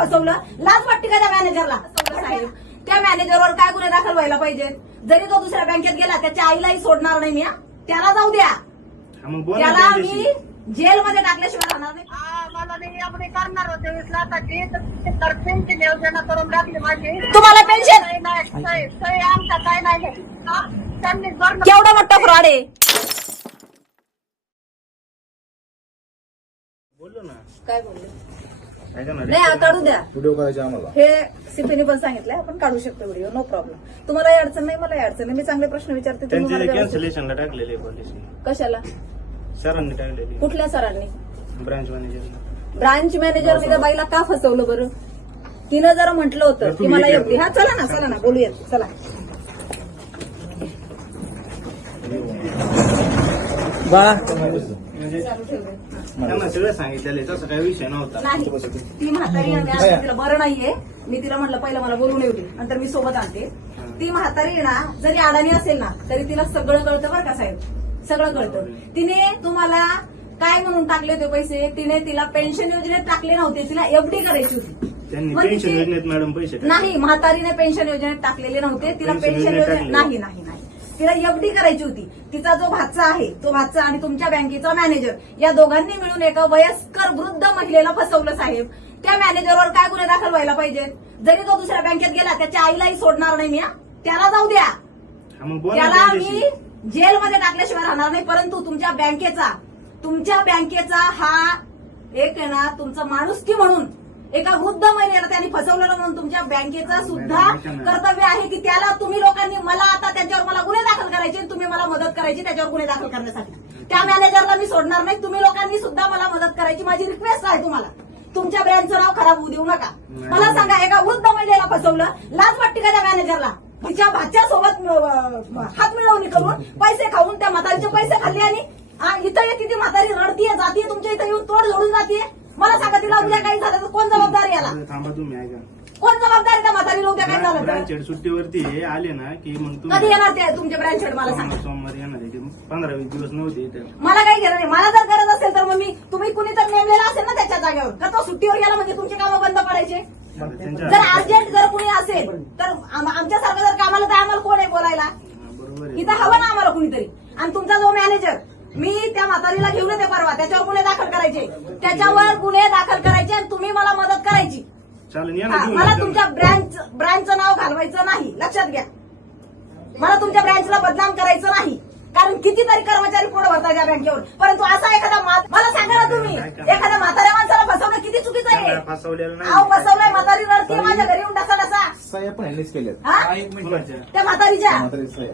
फसवलं, लाज वाटते का त्या मॅनेजरला? त्या मॅनेजरवर काय गुन्हे दाखल व्हायला पाहिजे? जरी तो दुसऱ्या बँकेत गेला त्याच्या आईलाही सोडणार नाही मी, त्याला जाऊ द्या, त्याला मी जेलमध्ये टाकल्याशिवाय राहणार नाही. मला नाही आपण करणार होते 20 लाखाची तर पेन्शन योजना करून टाकली माझी. तुम्हाला पेन्शन आमचा काय नाही त्यांनी केवढा मोठा फ्रॉड आहे. बोललो ना काय बोलले ऐका ना नाही काढू द्या. व्हिडिओ करायचे आम्हाला. हे सीपीने पण सांगितलंय आपण काढू शकतो व्हिडिओ, नो प्रॉब्लेम. तुम्हाला अडचण नाही, मला अडचण नाही. मी चांगले प्रश्न विचारते. तुम्ही त्यांचे मला व्यवस्थित- कॅन्सलेशनला टाकलेले पॉलिसी कशाला? सरांनी टाकलेली कुठल्या सरांनी? Branch manager. ब्रांच मॅनेजर त्या बाईला का फसवलं बरं? तिनं जर म्हटलं होतं की मला एवढी, हा चला ना बोलूयात, चला. म्हणजे त्यांना सगळं सांगितलेलं तसं काही विषय नव्हता. नाही, ती म्हातारी आहे, तिला बरं नाहीये. मी तिला म्हटलं पहिलं मला बोलून येऊ दे, नंतर मी सोबत आणते. ती म्हातारी आहे ना, जरी अडाणी असेल ना तरी तिला सगळं कळतं बरं का साहेब, सगळं कळतं. तिने तुम्हाला काय म्हणून टाकले होते पैसे? तिने तिला पेन्शन योजनेत टाकले नव्हते, तिला एफडी करायची होती. त्यांनी मग पेन्शन तिची- योजनेत मॅडम पैसे टाकले. नाही, म्हातारीने पेन्शन योजनेत टाकलेले नव्हते, तिला पेन्शन पेन्शन योजनेत योजनेत टाकले. नाही, तिला एफडी करायची होती. तिचा जो भाचा आहे, तो भाचा आणि तुमच्या बँकेचा मॅनेजर या दोघांनी मिळून एका वयस्कर वृद्ध महिलेला फसवलं साहेब. त्या मॅनेजरवर काय गुन्हे दाखल व्हायला पाहिजे? जरी तो दुसऱ्या बँकेत गेला त्याच्या आईलाही सोडणार नाही मी, त्याला जाऊ द्या, त्याला मी जेलमध्ये टाकल्याशिवाय राहणार नाही. परंतु तुमच्या बँकेचा हा एक आहे ना, तुमचा माणुसकी म्हणून एका वृद्ध महिलेला त्यांनी फसवलं म्हणून तुमच्या बँकेचा सुद्धा कर्तव्य आहे की त्याला तुम्ही लोकांनी मला आता त्याच्यावर मला गुन्हे दाखल करायचे, तुम्ही मला मदत करायची त्याच्यावर गुन्हे दाखल करण्यासाठी. त्या मॅनेजरला मी सोडणार नाही, तुम्ही लोकांनी सुद्धा मला मदत करायची. माझी रिक्वेस्ट आहे तुम्हाला. तुमच्या ब्रँचचं नाव खराब होऊ देऊ नका. मला सांगा, एका वृद्ध महिलेला फसवलं, लाज वाटते का त्या मॅनेजरला? तिच्या भाच्यासोबत हात मिळवणी करून पैसे खाऊन त्या म्हातारीचे पैसे खाल्ले आणि इथं येते ती म्हातारी रडतीये, जातीये, तुमच्या इथं येऊन तोड जोडून जातीये. मला सांगा, तिला उद्या काही झालं तर कोण जबाबदार याला? थांबा तुम्ही ऐका. कोण जबाबदार त्या म्हातारीला उद्या काही झालं तर? ब्रांच सुट्टीवरती आले ना की मग कधी येणार ते तुमचे ब्रँच हेड? मला सांगा. सोमवारी येणार आहे. 15-20 दिवस नव्हते इथे. मला काही घेणं नाही. मला जर गरज असेल तर मग तुम्ही कुणी तर नेमलेला असेल ना त्याच्या जागेवर, तर तो सुट्टीवर गेला म्हणजे तुमचे कामं बंद पडायचे. जर अर्जंट जर कुणी असेल तर आमच्यासारखं जर कामाला तर आम्हाला कोण आहे बोलायला? बरोबर आहे. इथं हवं ना आम्हाला कुणीतरी. आणि तुमचा जो मॅनेजर, मी त्या म्हातारीला घेऊन येते परवा, त्याच्यावर गुन्हे दाखल करायचे, आणि तुम्ही मला मदत करायची. चालेल, या ना घेऊन मला या. तुमच्या ब्रँचचं नाव घालवायचं नाही, लक्षात घ्या. मला तुमच्या ब्रँचला बदनाम करायचं नाही, कारण कितीतरी कर्मचारी पुढे भरतात या बँकेवर. परंतु असा एखादा मला सांगा ना तुम्ही, एखाद्या म्हाताऱ्या माणसाला फसवणं किती चुकीचं आहे? फसवलेलं नाही. अहो, फसवलंय. म्हातारी रडते माझ्या घरी येऊन ढसा. सह्या पण ह्यांनीच केल्यात. कोणाच्या? त्या म्हातारीच्या म्हातारी सह्या.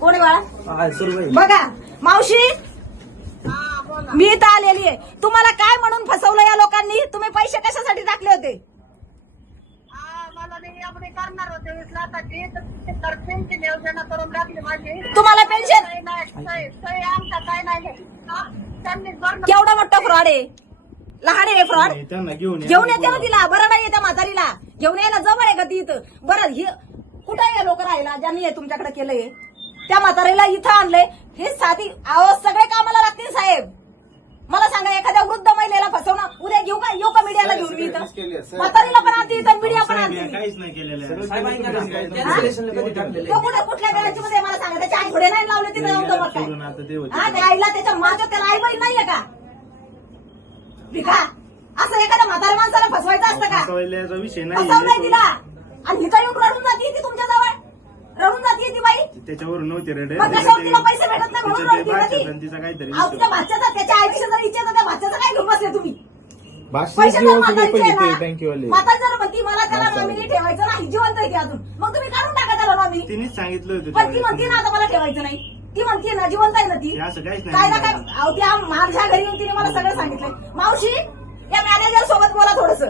कोण आहे बाळा? बघा मावशी, मी इथं आलेली आहे. तुम्हाला काय म्हणून फसवलं या लोकांनी? तुम्ही पैसे कशासाठी टाकले होते? मला नाही आपण करणार होते 20 लाखाची तर पेन्शन योजना करून टाकली माझी. तुम्हाला पेन्शन आमचा काय नाही त्यांनी केवढा मोठा फ्रॉड आहे? लहान आहे फ्रॉड? नाही, त्यांना घेऊन या. घेऊन येते ना तिला. बरं नाही त्या म्हातारीला घेऊन यायला जवळ आहे का ती इथं? बरं, कुठं आहे लोक राहायला ज्यांनी हे तुमच्याकडे केलंय? त्या म्हातारीला इथं आणलंय. हे साधी सगळे कामाला लागतील साहेब. मला सांगा, एखाद्या वृद्ध महिलेला फसवणं उद्या येऊ का मीडियाला घेऊन मी इथं? म्हातारीला पण आणते इथं, मीडिया पण साहेब, या आणते. काहीच नाही केलेलं. तो कुठल्या बँकेमध्ये मला सांगा, त्याच्या आई पुढे नाही लावले तिथे जाऊन बघ काय? सोडून आता ते होते. हा, त्या आईला त्याच्या माझ्या त्याला आई बहीण नाहीये का? भिका असं एखाद्या म्हाताऱ्या माणसाला फसवायचं असतं का? फसवल्याचा विषय फसवलंय नाही. तिला. आणि हिथं येऊन रडून जाते ती तुमच्या जवळ, रडून जाते ती बाई. त्याच्यावर नव्हते रेडे. मग कशावर तिला पैसे भेटत नाही म्हणून रडते का ती? तिचा काहीतरी अहो, तिच्या भाच्याचा, त्याच्या आईपेक्षा जर इच्छा त्या भाच्याचं काय घेऊन बसले तुम्ही? भाषिक पैसे जर जीवन तुम्ही म्हातारीचे पहिले आहे ते ना, बँकेवाले. म्हातारी जर म्हणती मला त्याला नॉमिनी ठेवायचं नाही, जिवंत आहे ती अजून, मग तुम्ही काढून टाका त्याला नॉमिनी. तिनेच सांगितलं होतं पण ती त्यावेळेस. म्हणते ना आता मला ठेवायचं नाही. ती म्हणते ना जिवंत आहे ना ती. हे असं काहीच काय ना नाही. काय. अहो, ती माझ्या घरी येऊन तिने मला सगळं सांगितलंय. मावशी, या मॅनेजर सोबत बोला थोडस.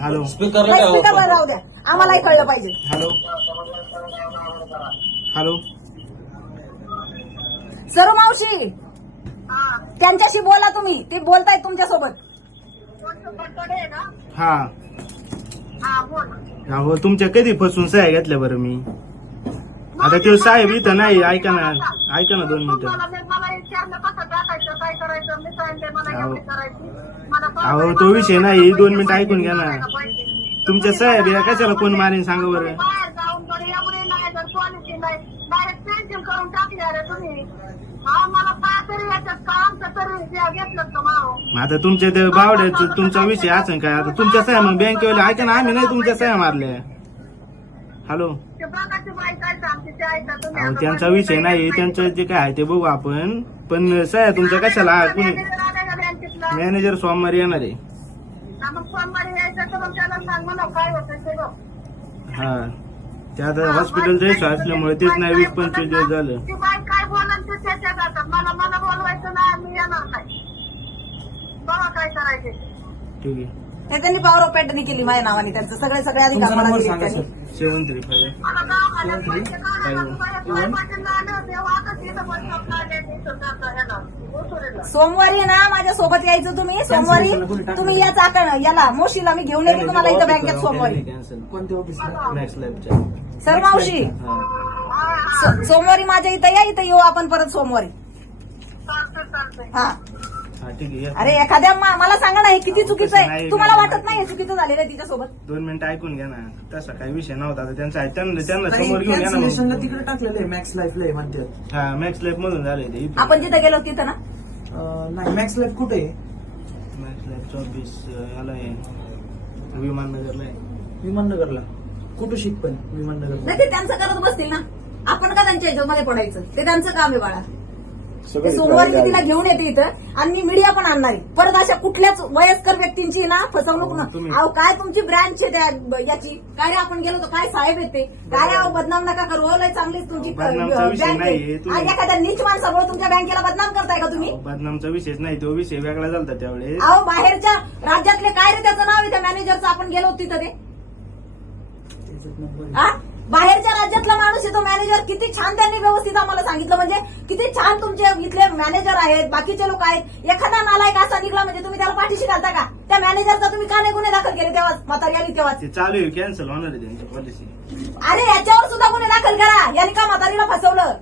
हॅलो स्पीकरवर राहू द्या, आम्हालाही कळलं पाहिजे. Hello hello. सरू मावशी, त्यांच्याशी बोला तुम्ही, ते बोलतायत तुमच्यासोबत. हा हो, तुमच्या कधी फसून सह्या घेतल्या बरं मी? आता तो साहेब इथं नाही, ऐका ना 2 मिनिटं. मला विचारलं कसं टाकायचं, काय करायचं, मी सांगितलं मला एवढी करायची. मला अहो तो विषय नाही, 2 मिनिटं ऐकून घ्या ना. तुमच्या साहेब या कशाला कोण मारेन सांगा बरं. बाहेर जाऊन बरं एवढी नाही जर पॉलिसी नाही डायरेक्ट पेन्शन करून टाकली अरे तुम्ही. हा मला काय तरी याच्यात काम तरी घेतलं का माव. आता तुमच्या ते बावड्याचं तुमचा विषय असं काय. आता तुमच्या साहेब मग बँकेवाले ऐका ना, आम्ही नाही तुमच्या साहेब मारले. हॅलो, ते बघाची बाई काय सांगते ते ऐका तुम्ही. अहो त्यांचा विषय नाही, त्यांचं जे काय आहे ते बघू आपण. पण साहेब तुमच्या कशाला कोणी बँकेतला मॅनेजर सोमवारी येणार आहे. मग सोमवारी यायचं तर मग त्याला सांग मला काय होतं ते बघ. हा ते आता हॉस्पिटलचा इश्यू असल्यामुळे तेच नाही 20-25 दिवस झालं. ती बाई काय बोलत ते त्याच्यात आता मला बोलवायचं ना मी येणार नाही. बघा काय करायचे. ठीक आहे. ते त्यांनी पॉवर ऑफ पेटणी केली माझ्या नावाने, त्यांचं सगळे अधिकार मला दिले त्यांनी. 735 मला गावाला पैसे काढायला बाई पाटीलला आले होते आता तिथं पण आले तिथं ह्याला ओसुरीला. सोमवारी ना माझ्या सोबत यायचं तुम्ही. सोमवारी तुम्ही या चाकण याला मोशीला मी घेऊन येते तुम्हाला इथं बँकेत सोमवारी. कोणत्या ऑफिसला? मॅक्स लाईफच्या. सर मावशी सोमवारी माझ्या इथं या, इथं येऊ आपण परत सोमवारी. चालतंय. हा हा ठीक आहे. अरे एखाद्या मला सांगा ना, हे किती चुकीचं आहे. नाही, तुम्हाला नाही. वाटत नाही हे चुकीचं झालेलं आहे तिच्यासोबत? 2 मिनिटं ऐकून घ्या ना. तसा काही विषय नव्हता. आता त्यांना समोर घेऊन घ्या ना कॅन्सलेशनला मग. तिकडे टाकलेलं आहे, मॅक्स लाईफला आहे म्हणतात. हा मॅक्स लाईफ मधून झाले ते. आपण जिथं गेलो तिथं ना. नाही, मॅक्स लाईफ कुठे आहे? मॅक्स लाईफ 24 याला आहे, विमाननगरला आहे. विमाननगरला. कुठं शिक पण विमाननगर. नाही ते त्यांचं करत बसतील ना, आपण का त्यांच्या ह्याच्यामध्ये पडायचं. ते त्यांचं काम आहे बाळा. ते सोमवारी मी तिला घेऊन येते इथं आणि मी मीडिया पण आणणार आहे. परत अशा कुठल्याच वयस्कर व्यक्तींची ना फसवणूक ना. अहो काय तुमची ब्रँच आहे त्या याची. काय रे आपण गेलो तर काय साहेब येते काय अहो बदनाम नका करू. लय चांगलीच तुमची बदनामचा विषय बँक नाहीये. आहे. तुम्ही- आणि एखाद्या नीच माणसामुळे तुमच्या बँकेला बदनाम करताय का तुम्ही? बदनामचा विषयच नाही, तो विषय वेगळा झाला त्यावेळेस. अहो बाहेरच्या राज्यातले काय रे त्याचं नाव आहे त्या मॅनेजरचं. आपण गेलो तिथं ते हा? बाहेरच्या राज्यातला माणूस आहे तो मॅनेजर. किती छान त्यांनी व्यवस्थित आम्हाला सांगितलं. म्हणजे किती छान तुमचे इथले मॅनेजर आहेत, बाकीचे लोक आहेत. एखादा नालायक असा निघला म्हणजे तुम्ही त्याला पाठीशी घालता का? त्या मॅनेजरचा तुम्ही का नाही गुन्हे दाखल केले तेव्हा? म्हातारी आली तेव्हाच. ते चालू आहे, कॅन्सल होणार आहे त्यांची पॉलिसी. अरे याच्यावर सुद्धा गुन्हे दाखल करा. यांनी का म्हातारीला फसवलं?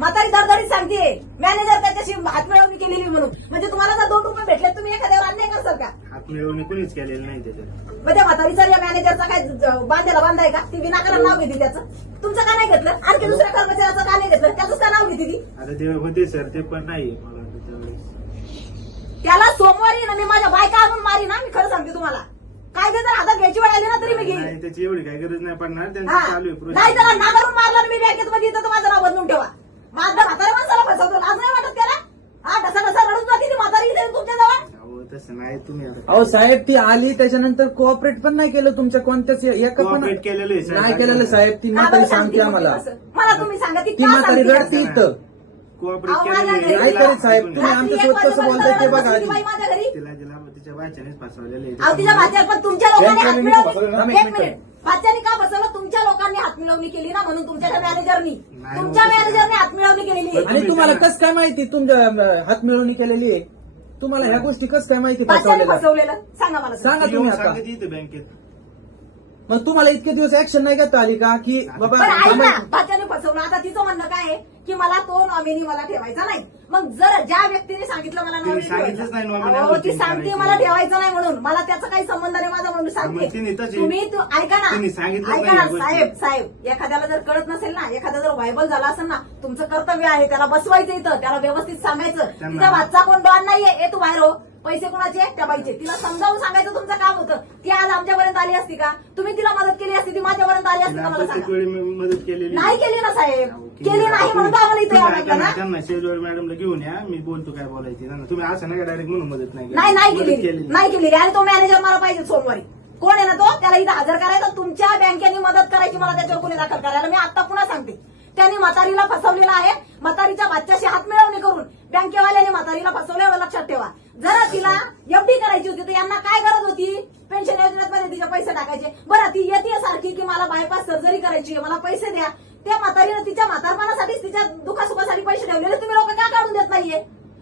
म्हातारी दरदरीत सांगते मॅनेजर त्याच्याशी हातमिळवणी केलेली म्हणून. म्हणजे तुम्हाला जर 2 रुपये भेटले तुम्ही एखाद्यावर अन्याय करसाल का? हात मिळवणी कुणीच केलेलं नाही त्याच्यात. मग त्या म्हातारीचा या मॅनेजरचा काय बांधायला बांधाय का? ती विनाकारण नाव घेते त्याचं. तुमचं का नाही घेतलं? आणखी दुसऱ्या कर्मचाऱ्याचं का नाही घेतलं? त्याचंच का नाव घेते ती? आता ते होते सर, ते पण नाही मला वाटतं त्यावेळेस. त्याला सोमवारी ना मी माझ्या बायका आणून मारी ना. मी खरं सांगते तुम्हाला. काय जर हातात घ्यायची वेळ आली ना तरी मी घेईन. नाही त्याची एवढी काही गरज नाही पडणार. त्यांचं हा. चालू आहे नाही त्याला प्रोजेक्ट. नाकारून मारला ना मी बँकेत मध्ये इथं तर माझं नाव बदलून ठेवा. माझ्या म्हाताऱ्या माणसाला फसवतो. लाज नाही वाटत त्याला? हा ढसा रडून जाते ती म्हातारी इथे तुमच्या जवळ. अहो तसं नाही. तुम्ही आता अहो साहेब ती आली त्याच्यानंतर कोऑपरेट पण नाही केलं तुमच्या कोणत्याच एका पण कोऑपरेट केलेलं आहे साहेब. नाही केलेलं साहेब. ती का म्हातारी बरं सांगते सांगते आम्हाला. असं? मला तुम्ही सांगा ती ती का म्हातारी सांगते रडती असं? इथं. कोऑपरेट अहो, केलेलं माझ्या आहे. घरी नाही तरी साहेब ऐकून तुम्ही घ्या. रात्री आमच्यासोबत एक कसं वाजेपर्यंत बोलताय ते रडत बघा बसली आधी. बाई माझ्या घरी. तिला तिच्या बाच्यानेच फसवलेलं अहो तिच्या आहे. भाच्यात पण तुमच्या लोकांनी हात बँकेने मिळवली. फसवलं ना? एक मिनिट. भाच्याने का फसवलं? तुमच्या लोकांनी हात मिळवणी केली ना म्हणून. तुमच्या मॅनेजरनी नाही, तुमच्या तसं मॅनेजरने हात मिळवणी केलेली आहे. आणि तुम्हाला कस काय माहिती तुमच्या हात मिळवणी केलेली आहे? तुम्हाला ह्या गोष्टी कस काय माहिती भाच्याने फसवलेल्या? फसवलेलं सांगा मला. सांगा ती तुम्ही येऊन आता. सांगते इथं बँकेत. मग तुम्हाला इतके दिवस ऍक्शन नाही घेता आली का की बाबा पण ऐक ना, आम्हाला- भाच्याने फसवलं. आता तिचं म्हणणं काय आहे की मला तो नॉमिनी मला ठेवायचा नाही. मग जर ज्या व्यक्तीने सांगितलं मला तिने नॉमिनी सांगितलंच नाही nominee ठेवायचं, अहो, ती अजून सांगते करायचं. मला ठेवायचं नाही म्हणून. मला त्याचा काही संबंध नाही माझा म्हणून मग तिने सांगते. तशी- तुम्ही ऐका ना, तिने सांगितलंच ऐका नाही ना या गोष्टी. साहेब एखाद्याला जर कळत नसेल ना, एखादा जर व्हायबल झाला असेल ना, तुमचं कर्तव्य आहे त्याला बसवायचं इथं, त्याला व्यवस्थित सांगायचं. त्यांना- तिचा वाचा कोण डॉन नाहीये. ए तू बाहेर हो. पैसे कोणाचे? त्या बाईचे. तिला समजावून सांगायचं तुमचं काम होतं. ती आज आमच्यापर्यंत आली असती का? तुम्ही तिला मदत केली असती, ती माझ्यापर्यंत आली असती का? तिला मला प्रत्येक सांगा. वेळी मी मदत केलेली नाही केली ना साहेब. केली नाही म्हणून तर आम्हाला इथे यावं तुम्ही लागलं ऐका ना. ना, त्यांना शेजवळ मॅडमला घेऊन या. मी बोलतो काय बोलायची ना. तुम्ही असं नाही डायरेक्ट म्हणून मदत नाही नाही नाही मदत केलेली केलेली. नाही केलेली. आणि तो मॅनेजर मला पाहिजे सोमवारी. कोण आहे ना तो? त्याला इथं हजर करायचं. तुमच्या बँकेने मदत करायची मला त्याच्यावर गुन्हे दाखल करायला. मी आता पुन्हा सांगते त्यांनी म्हातारीला फसवलेलं आहे. म्हातारीच्या बाच्याशी हात मिळवणी करून बँकेवाल्याने म्हातारीला फसवलं एवढं लक्षात ठेवा. जरा तिला एफडी करायची होती तर यांना काय गरज होती? पेन्शन योजनेमध्ये तिचे पैसे टाकायचे. बरं ती येते सारखी की मला बायपास सर्जरी करायची आहे, मला पैसे द्या. त्या म्हातारीनं तिच्या म्हातारपणासाठीच तिच्या दुखासुखासाठी पैसे ठेवलेले. तुम्ही लोक का काढून देत नाहीये?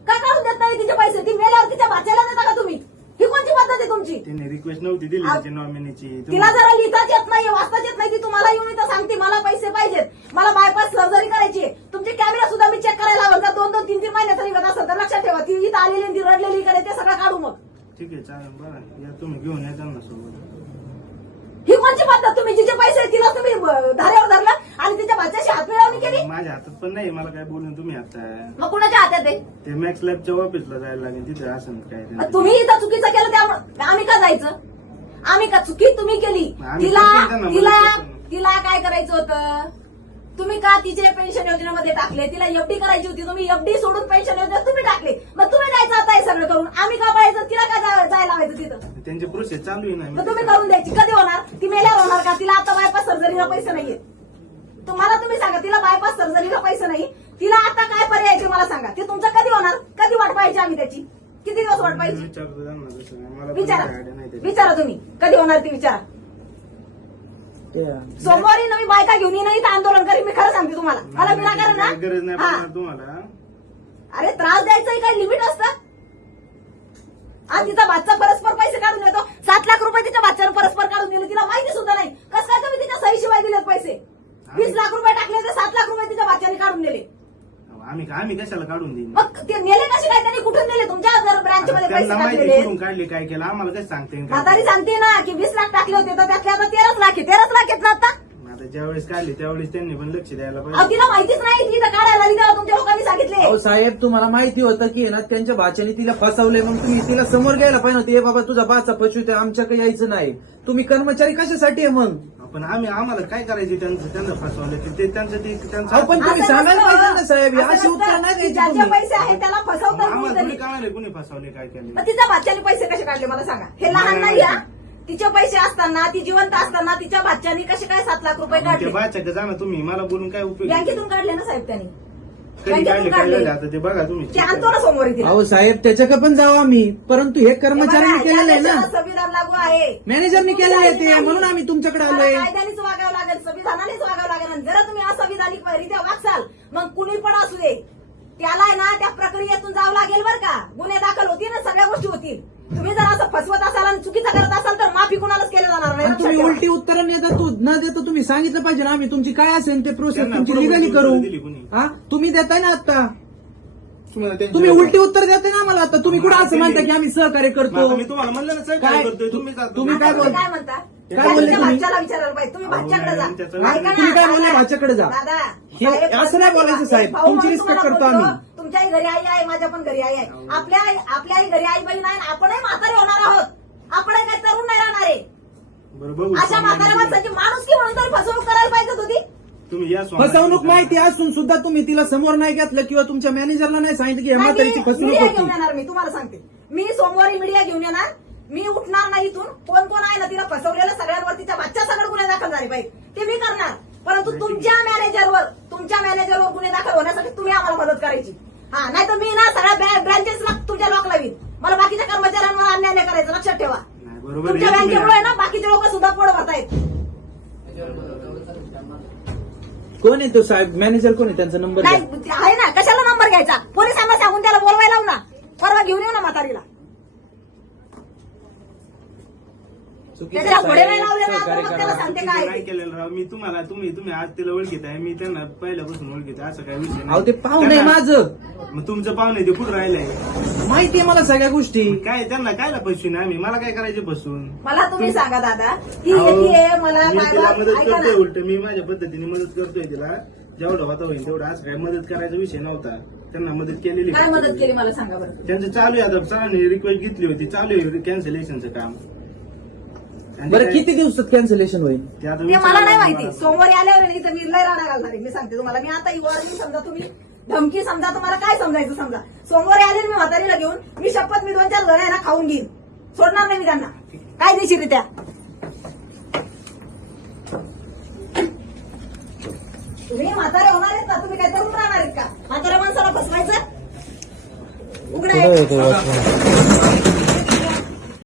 का काढून देत नाही तिचे पैसे? ती मेल्यावर तिच्या बाच्याला देता का तुम्ही? ही कोणती पद्धत आहे तुमची? त्यांनी रिक्वेस्ट नव्हती दिली त्याची नॉमिनीची. तिला जरा लिहिताच येत नाही, वाचताच येत नाही, ती तुम्हाला येऊन इथं सांगते मला पैसे पाहिजेत, मला बायपास सर्जरी करायची आहे. तुमचे कॅमेरा सुद्धा मी चेक करायला हवं. जर 2-2, 3-3 महिन्याचा निघत असेल तर लक्षात ठेवा. ती इथं आलेली आणि ती रडलेली कडे ते सगळं काढू मग. ठीक आहे चालेल बरं या तुम्ही घेऊन या त्यांना सोबत. ही कोणची पद्धत? तुम्ही जिचे पैसे आहेत तिला तुम्ही धाऱ्यावर धरलं आणि तिच्या भाच्याशी हातमिळवणी केली. माझ्या हातात पण नाही मला काय बोलून तुम्ही आता मग कुणाच्या हातात आहे? ते मॅक्स लॅबच्या ऑफिसला जायला लागेल तिथे असं काय मग तुम्ही इथं चुकीचं केलं त्यामुळे आम्ही का जायचं? आम्ही का चुकी तुम्ही केली? आम्ही तिला करतोय त्यांना, तिला मदत करतो. तिला काय करायचं होतं? तुम्ही का तिचे पेन्शन योजनेमध्ये टाकले? तिला एफडी करायची होती, तुम्ही एफडी सोडून पेन्शन योजनेत तुम्ही टाकले. मग तुम्ही जायचं आता हे सगळं करून, आम्ही का पाहायचं? तिला का जायला लावायचं तिथं? त्यांची प्रोसेस चालू आहे मग ना. तुम्ही करून द्यायची. कधी होणार? ती मेल्यावर होणार का? तिला आता बायपास सर्जरीला पैसे नाहीये. तुम्हाला तुम्ही सांगा, तिला बायपास सर्जरीला पैसे नाही, तिला आता काय पर्याय आहे ते मला सांगा. ते तुमचं कधी होणार? कधी वाट पाहिजे आम्ही त्याची? किती दिवस वाट पाहिजे? विचारतो त्यांना तसं नाही. मला पण विचारा काय idea नाही त्याची. विचारा तुम्ही कधी होणार ते विचारा. ते- सोमवारी नवी बायका घेऊन येणं इथं आंदोलन करीन मी, खरं सांगते तुम्हाला. मला विनाकारण काही गरज नाही ना पडणार तुम्हाला. अरे त्रास द्यायचं काही लिमिट असतं. आज तिचा बादचा परस्पर पैसे काढून देतो. 7 लाख रुपये तिच्या बादच्यानं परस्पर काढून दिले, तिला माहिती सुद्धा नाही. कसं काय तुम्ही तिच्या सहीशिवाय दिलेत पैसे? 20 लाख रुपये टाकले तर 7 लाख रुपये तिच्या बादच्याने काढून दिले. आम्ही कशाला काढून देईन? मग ते नेले कसे काय? त्यांनी कुठून दिले? तुमच्या ब्रँच मध्ये पैसे त्यांना माहिती टाकलेले. कुठून काढले काय केलं आम्हाला काय सांगते काय? म्हातारी सांगते ना की 20 लाख टाकले होते तर त्यातले आता 13 लाख आहे. 13 लाख आहेत ना आता. आता ज्यावेळेस काढले त्यावेळेस त्यांनी पण लक्ष द्यायला अहो, पाहिजे. तिला माहितीच नाही ती इथं काढायला आली तेव्हा तुमच्या लोकांनी सांगितले. अहो साहेब, तुम्हाला माहिती होतं की ना त्यांच्या भाच्याने तिला फसवलंय, मग तुम्ही तिला समोर घ्यायला पाहिजे होते. बाबा तुझा बाचा फसवित आमच्याकडे यायचं नाही. तुम्ही कर्मचारी कशासाठी आहे मग? पण आम्हाला काय करायचे त्यांना फसवलं ते त्यांचं अहो, पण तुम्ही असं सांगायला नसतं. पाहिजे ना साहेब, असं अशी उत्तर नसतं. नाही द्यायची ज्याचे तुम्ही. पैसे आहेत त्याला फसवतात आम्हाला कोणतरी. थोडी कळाले कोणी फसवले काय केले. मग तिच्या भाच्याने पैसे कसे काढले मला सांगा. हे लहान नाही हा. तिचे पैसे असताना, ती जिवंत असताना तिच्या भाच्याने कसे काय 7 लाख रुपये ते काढले? बाच्याकडे जा ना तुम्ही मला बोलून काय उपयोग आहे? बँकेतून काढले ना साहेब त्यांनी. कधी बँकेतून काढले काढले. काढले आता ते बघा तुम्ही. ते आणतो ना सोमवारी तिला. अहो साहेब, त्याच्याकडे पण जाऊ आम्ही, परंतु हे कर्मचाऱ्यांनी हे बघा, केलेलं आहे या ना, देशाला संविधान लागू आहे. मॅनेजरनी केलेलं आहे ते, नाही. म्हणून आम्ही तुमच्याकडे तुम्हाला आलोय. कायद्यानेच वागावं लागेल, संविधानानेच वागावं लागेल. आणि जर तुम्ही असंविधानिक रित्या वागसाल मग कुणी पण असू दे त्याला आहे ना त्या प्रक्रियेतून जावं लागेल बरं का. गुन्हे दाखल होतील ना, सगळ्या गोष्टी होतील. तुम्ही जर असं फसवत असाल आणि चुकीचं करत असाल तर माफी कुणालाच केलं जाणार नाही. आणि लक्षात तुम्ही ठेवा. उलटी उत्तर न देता तुम्ही सांगितलं पाहिजे ना, आम्ही तुमची काय असेल ते प्रोसेस त्यांना तुमची बरोबर लिगली करू. उत्तरं दिली कोणी? हा, तुम्ही देताय ना आता. तुम्हाला त्यांची- तुम्ही उलटी उत्तर देताय ना आम्हाला आता. तुम्ही कुठं असं म्हणता की आम्ही सहकार्य मग आता करतो? मी तुम्हाला म्हणलं ना सर काय काय? करतोय तुम्ही तुम्ही काय आता बोल- काय म्हणता? काय बोलले त्या तुम्ही? भाच्याला विचारायला पाहिजे. तुम्ही भाच्याकडे जा. अहो, त्याचं- ऐका ना, तुम्ही काय बोलले? दादा. भाच्याकडे जा. दादा, हे साहेब, असं नाही बोलायचं साहेब. भाऊ तुमची म्हणून रिस्पेक्ट तुम्हाला करतो बोलतो. आम्ही. तुमच्याही घरी आई आहे, माझ्या पण घरी आई आहे. आपल्याही घरी आई बहीण आहे आणि आपणही म्हातारे होणार आहोत. आपणही काही तरुण नाही राहणार आहे. बरं बघू अशा म्हाताऱ्या माणसाची माणुसकी म्हणून तरी फसवणूक करायला पाहिजे होती. तुम्ही या स्वामी- फसवणूक माहिती असून सुद्धा तुम्ही तिला समोर नाही घेतलं किंवा तुमच्या मॅनेजरला नाही सांगितलं की या नाही, म्हातारीची मी फसवणूक मीडिया घेऊन होती. येणार. मी तुम्हाला सांगते, मी सोमवारी मीडिया घेऊन येणार. मी उठणार नाही इथून. कोण कोण आहे ना तिला फसवलेलं सगळ्यांवर तिच्या बादच्या सगळं गुन्हे दाखल झाले पाहिजे ते मी करणार. परंतु तुमच्या मॅनेजरवर गुन्हे दाखल होण्यासाठी तुम्ही आम्हाला मदत करायची. हा, नाही तर मी ना सगळ्या ब्रँचेसला तुमच्या लॉक लावीन. मला बाकीच्या कर्मचाऱ्यांवर अन्याय नाही करायचं, लक्षात ठेवा. नाही, बरोबर तुमच्या आहे, तुम्ही- बँकेमुळे ना बाकीचे लोक सुद्धा पोट भरतायत. कोण आहे तो साहेब? मॅनेजर कोण आहे? त्यांचा नंबर द्या. नाही आहे ना, कशाला नंबर घ्यायचा? पोलिसांना सांगून त्याला बोलवायला लावू ना. परवा घेऊन येऊ ना म्हातारीला. चुकीचं त्याला घोडे नाही साहेब, लावले ना, सहकार्य तर मग त्याला करा. सांगते चुकीचं काय नाही केलेलं राव. मी तुम्ही आज तिला ओळखीत आहे. मी त्यांना पहिल्यापासून ओळखीत आहे. असं काही विषय अहो ते पाहुणे त्यांना- माझं मग तुमचं पाहुणे ते कुठं राहिलंय? माहिती आहे मला सगळ्या गोष्टी. काय त्यांना कायला फसवून आम्ही मला काय करायचे फसवून? मला तुम्ही सांगा दादा, ती अहो, येते मला मी तिला मदत ऐका करतोय. ना. उलट मी माझ्या पद्धतीने मदत करतोय तिला. जेवढं होता होईल तेवढं. आज काय मदत करायचा विषय नव्हता. त्यांना मदत केलेली. काय मदत केली मला सांगा बरं. त्यांचं चालू आहे आता. सरांनी रिक्वेस्ट घेतली होती. चालू आहे कॅन्सलेशनचं काम. आणि बरं काय- किती दिवसात कॅन्सलेशन होईल? ते आता ते मला विचारायला नाही माहिती. मला- सोमवारी आल्यावर नाही तर मी लय राडा घालणार आहे. मी सांगते तुम्हाला. मी आता युवारी समजा, तुम्ही धमकी समजा, तुम्हाला काय समजायचं समजा. सोमवारी आले मी म्हातारीला घेऊन. मी शपथ मी 2-4 जण आहे ना खाऊन घेईन. सोडणार नाही मी त्यांना कायदेशीररित्या. तुम्ही म्हातारे होणार आहेत का? तुम्ही काय करून राहणार आहेत का? म्हाताऱ्या माणसाला फसवायचं? उघडा आहे.